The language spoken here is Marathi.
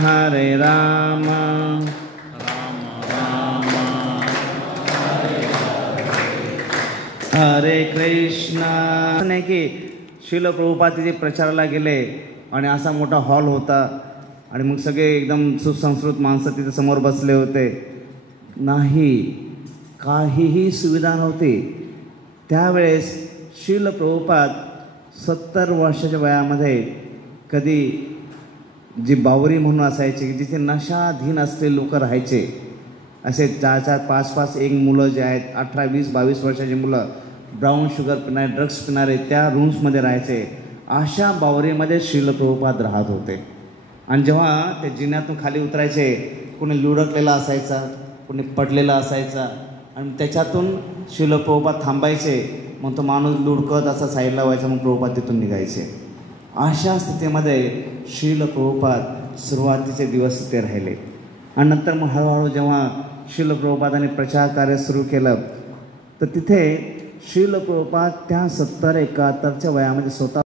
हरे राम हरे कृष्ण. नाही की श्रील प्रभुपाद तिथे प्रचाराला गेले आणि असा मोठा हॉल होता आणि मग सगळे एकदम सुसंस्कृत माणसं तिथे समोर बसले होते. नाही, काहीही सुविधा नव्हती. त्यावेळेस श्रील प्रभुपाद 70 वर्षाच्या वयामध्ये कधी जी बावरी म्हणून असायची, जिथे नशाधीन असलेले लोक राहायचे, असे 4-4, 5-5 एक मुलं जे आहेत, 18, 20, 22 वर्षाची मुलं, ब्राऊन शुगर पिणारे, ड्रग्स पिणारे, त्या रूम्समध्ये राहायचे. अशा बावरीमध्ये श्रील प्रभुपाद राहत होते. आणि जेव्हा ते जिन्यातून खाली उतरायचे, कोणी लुडकलेला असायचा, कोणी पडलेला असायचा, आणि त्याच्यातून श्रील प्रभुपाद थांबायचे. मग तो माणूस लुडकत असा साईडला व्हायचा, मग प्रभुपाद तिथून निघायचे. अशा स्थितीमध्ये श्रील प्रभुपाद सुरुवातीचे दिवस तिथे राहिले. आणि नंतर मग हळूहळू जेव्हा श्रील प्रभुपादाने प्रचार कार्य सुरू केलं, तर तिथे श्रील प्रभुपाद त्या 70-71च्या वयामध्ये स्वतः